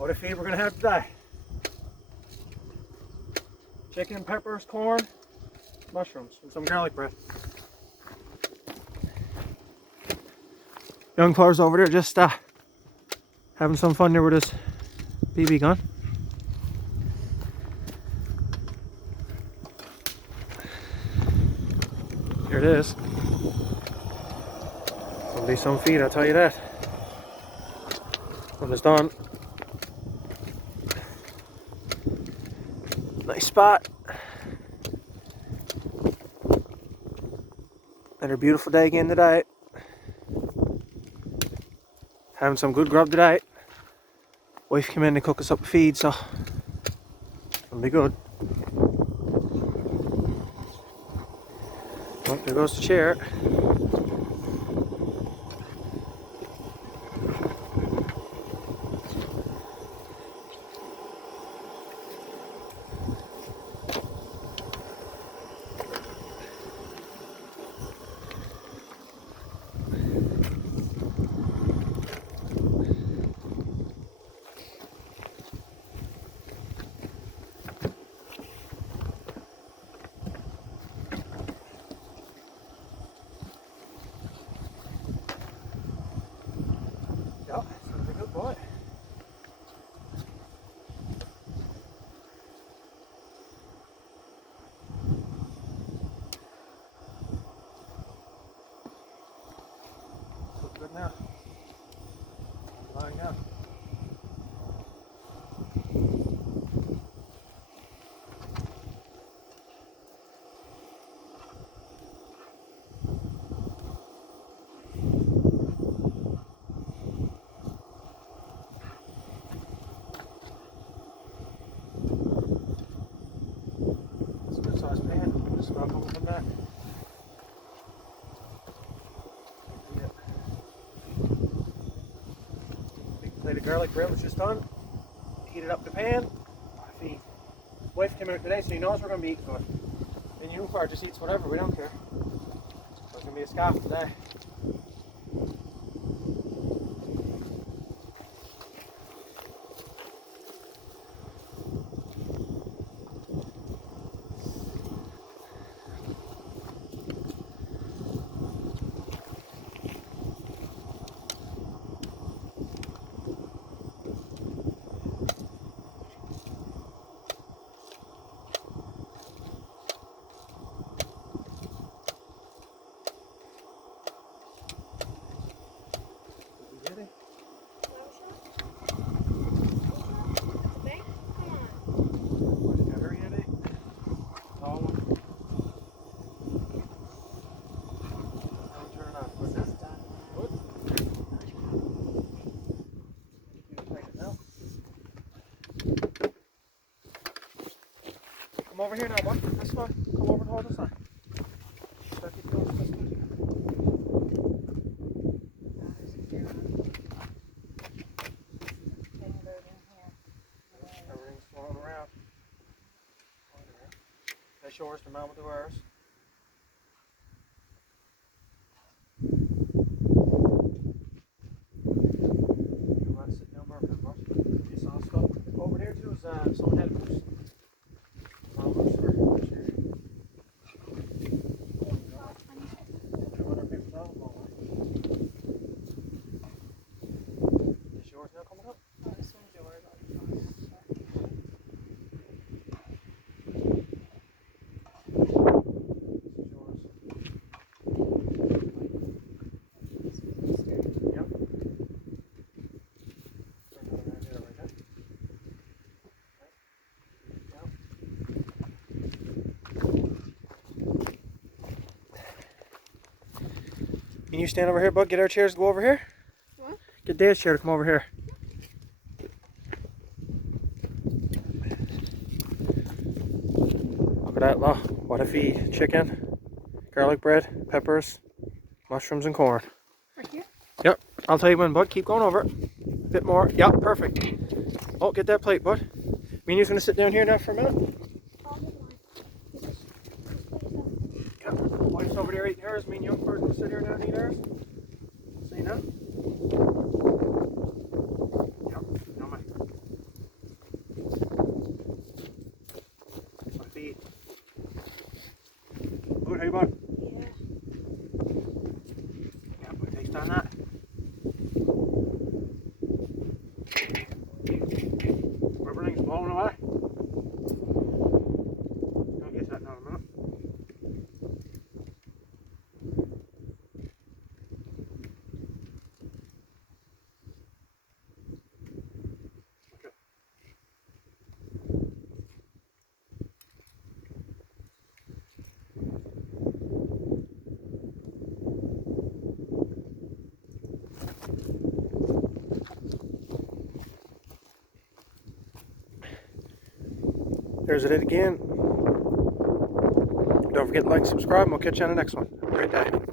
What a feed we're gonna have today. Chicken, peppers, corn, mushrooms, and some garlic bread. Young fella's over there just having some fun there with his BB gun. Here it is. There'll be some feed, I'll tell you that. When it's done. Nice spot. Another beautiful day again today. Having some good grub today. Wife came in to cook us up a feed, so it'll be good. Oh, there goes the chair. Yep, sounds a good boy. Look good now. Lying down. It's a good sized pan. Just about coming from that. Big plate of garlic bread was just done. Heated up the pan. Feed. Wife came out today, so he knows we're going to be eating good. And you car just eats whatever, we don't care. So it's going to be a scarf today. Come over here now, bud. This one. Come over and hold this line. Start keep going this way. Everything's flowing around. That's yours, the man with the wires. You want to sit down, Mark? You saw stuff over there too. Is someone had moose? Can you stand over here, bud? Get our chairs to go over here. What? Get Dave's chair to come over here. Look at that, what a feed. Chicken, garlic bread, peppers, mushrooms, and corn. Right here? Yep. I'll tell you when, bud. Keep going over it. A bit more. Yep, perfect. Oh, get that plate, bud. Me and you's going to sit down here now for a minute. Yep. Wife's over there eating hers. Me and young person will sit here now and eat hers. See now? Yep. No, man. There's it again. Don't forget to like, subscribe, and we'll catch you on the next one. Have a great day.